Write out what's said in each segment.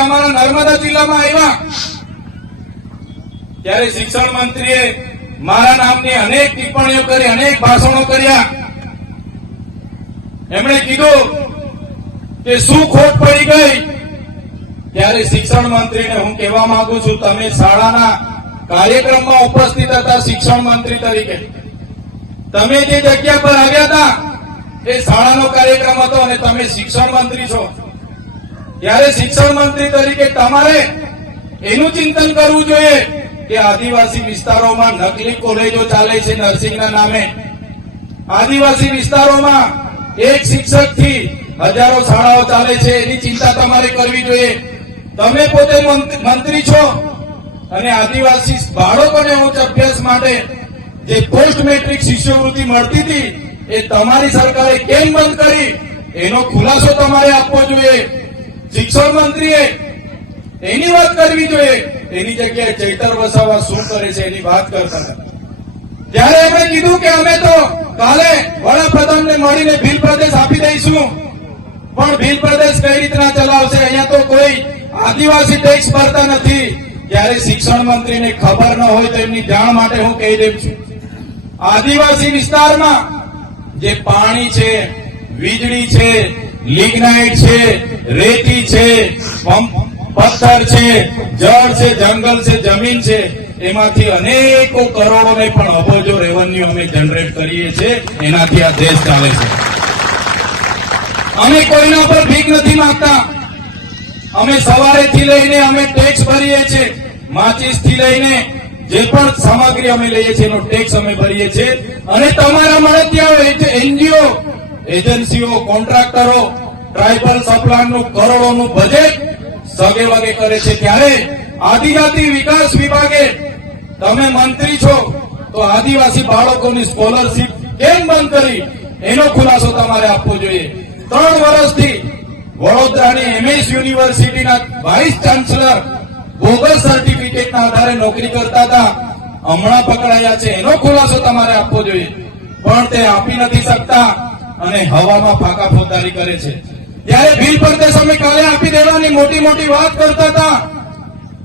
અમારા નર્મદા જિલ્લામાં આવ્યા ત્યારે શિક્ષણ મંત્રીએ મારા નામની અનેક ટિપ્પણીઓ કરી, અનેક ભાષણો કર્યા. એમણે કીધું કે શું ખોટ પડી ગઈ. ત્યારે શિક્ષણ મંત્રીને હું કહેવા માંગુ છું, તમે શાળાના કાર્યક્રમમાં ઉપસ્થિત હતા શિક્ષણ મંત્રી તરીકે. તમે જે જગ્યા પર આવ્યા હતા એ શાળાનો કાર્યક્રમ હતો અને તમે શિક્ષણ મંત્રી છો. ત્યારે શિક્ષણ મંત્રી તરીકે તમારે એનું ચિંતન કરવું જોઈએ કે આદિવાસી વિસ્તારોમાં નકલી કોલેજો ચાલે છે નર્સિંગના નામે. આદિવાસી વિસ્તારોમાં એક શિક્ષકથી હજારો શાળાઓ ચાલે છે, એની ચિંતા તમારે કરવી જોઈએ. તમે પોતે મંત્રી છો અને આદિવાસી બાળકોને ઉચ્ચ અભ્યાસ માટે જે પોસ્ટ મેટ્રિક શિષ્યવૃત્તિ મળતી હતી એ તમારી સરકારે કેમ બંધ કરી, એનો ખુલાસો તમારે આપવો જોઈએ. શિક્ષણ મંત્રીએ એની વાત કરવી જોઈએ. એની જગ્યાએ ચૈતર વસાવા શું કરે છે એની વાત કરતા હતા. ત્યારે એમણે કીધું કે અમે તો કાલે વડાપ્રધાનને મળીને ભીલ પ્રદેશ આપી દઈશું. પણ ભીલ પ્રદેશ કઈ રીતના ચલાવશે? અહીંયા તો કોઈ આદિવાસી ટેક્સ ભરતા નથી. ત્યારે શિક્ષણ મંત્રીને ખબર ન હોય તો એમની જાણ માટે હું કહી દઉં છું, આદિવાસી વિસ્તારમાં જે પાણી છે, વીજળી છે, લિગ્નાઇટ છે, રેતી છે, પથ્થર છે, જળ છે, જંગલ છે, જમીન છે, એમાંથી અનેકો કરોડો ને પણ અબજો રેવન્યુ અમે જનરેટ કરીએ છીએ. એનાથી આ દેશ ચાલે છે. અમે કોઈના પર ભીખ નથી માંગતા. અમે સવારેથી લઈને અમે ટેક્સ ભરીએ છીએ. માચીસ થી લઈને જે પણ સામગ્રી અમે લઈએ છીએ એનો ટેક્સ અમે ભરીએ છીએ. અને તમારા મળતિયાઓ, એનજીઓ, એજન્સીઓ, કોન્ટ્રાક્ટરો ટ્રાઇબલ સપ્લાયનું કરોડોનું બજેટ સગે વગે કરે છે. ત્યારે આદિજાતિ વિકાસ વિભાગે, તમે મંત્રી છો તો આદિવાસી બાળકોની સ્કોલરશીપ કેમ બંધ કરી એનો ખુલાસો તમારે આપવો જોઈએ. 3 વર્ષથી વડોદરાની એમએસ યુનિવર્સિટીના વાઇસ ચાન્સલર બોગસ સર્ટિફિકેટના આધારે નોકરી કરતા હતા, હમણાં પકડાયા છે. એનો ખુલાસો તમારે આપવો જોઈએ. પણ તે આપી નથી શકતા અને હવામાં ફાંકા ફોજદારી કરે છે. ત્યારે ભીલ પ્રદેશ અમે કાલે આપી દેવાની મોટી મોટી વાત કરતા હતા.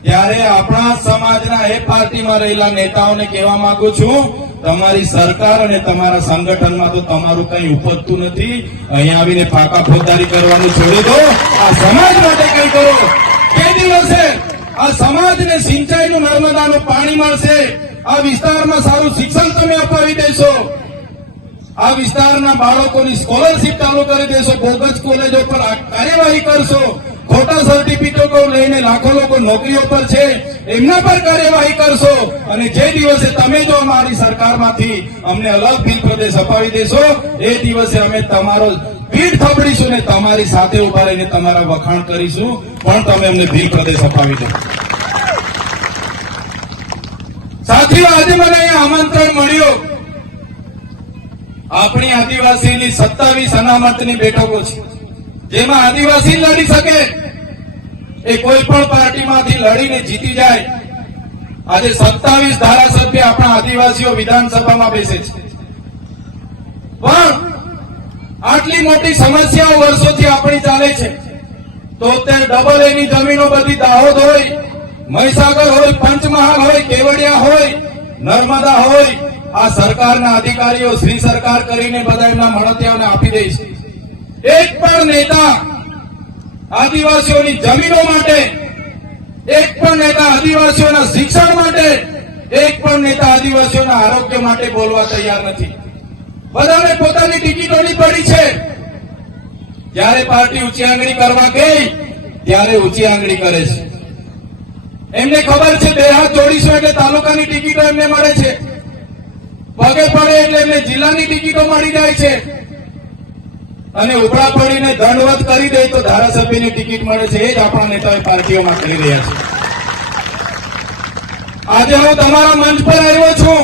ત્યારે આપણા સમાજના એ પાર્ટીમાં રહેલા નેતાઓને કહેવા માંગુ છું, તમારી સરકાર અને તમારા સંગઠનમાં તો તમારું કઈ ઉપજતું નથી. અહીંયા આવીને ફાંકા ફોજદારી કરવાનું છોડી દો. આ સમાજ માટે કઈ કરો. કે દિવસે આ સમાજને સિંચાઈનું નર્મદાનું પાણી મળશે. આ વિસ્તારમાં સારું શિક્ષણ તમે અપાવી દેશો. આ વિસ્તારના બાળકોની સ્કોલરશીપ ચાલુ કરી દેશો. બોગસ કોલેજો પર કાર્યવાહી કરશો. ખોટા સર્ટિફિકેટો લઈને લાખો લોકો નોકરીઓ પર છે, એમના પર કાર્યવાહી કરશો. અને જે દિવસે તમે જો અમારી સરકારમાંથી અમને અલગ ભીલ પ્રદેશ અપાવી દેશો, એ દિવસે અમે તમારો પીઠ થબડીશું ને તમારી સાથે ઉભા રહીને તમારા વખાણ કરીશું. પણ તમે અમને ભીલ પ્રદેશ અપાવી દો. સાથીઓ, આજે મને અહીંયા આમંત્રણ મળ્યું. આપણી આદિવાસીની 27 અનામતની બેઠકો છે, જેમાં આદિવાસી લડી શકે. એ કોઈ પણ પાર્ટીમાંથી લડીને જીતી જાય. આજે 27 ધારાસભ્ય આપણા આદિવાસીઓ વિધાનસભામાં બેસે છે. પણ આટલી મોટી સમસ્યાઓ વર્ષોથી આપણી ચાલે છે. તો અત્યારે ડબલ એની જમીનો બધી દાહોદ હોય, મહીસાગર હોય, પંચમહાલ હોય, કેવડિયા હોય, નર્મદા હોય, આ સરકારના અધિકારીઓ શ્રી સરકાર કરીને બધા એમના મળતિયાઓને આપી દે છે. એક પણ નેતા આદિવાસીઓની જમીનો માટે, એક પણ નેતા આદિવાસીઓના શિક્ષણ માટે, એક પણ નેતા આદિવાસીઓના આરોગ્ય માટે બોલવા તૈયાર નથી. બધાને પોતાની ટિકિટોની પડી છે. જ્યારે પાર્ટી ઊંચી આંગળી કરવા ગઈ ત્યારે ઊંચી આંગળી કરે છે. એમને ખબર છે 2 હાથ જોડીશું એટલે તાલુકાની ટિકિટો એમને મળે છે. પગે પડે એટલે એમને જિલ્લાની ટિકિટો મળી જાય છે. અને ઉપડા પડીને દંડવત કરી દે તો ધારાસભ્યની ટિકિટ મળે છે. એ જ આપણા નેતાઓ પાર્ટીઓમાં કરી રહ્યા છે. આજે હું તમારા મંચ પર આવ્યો છું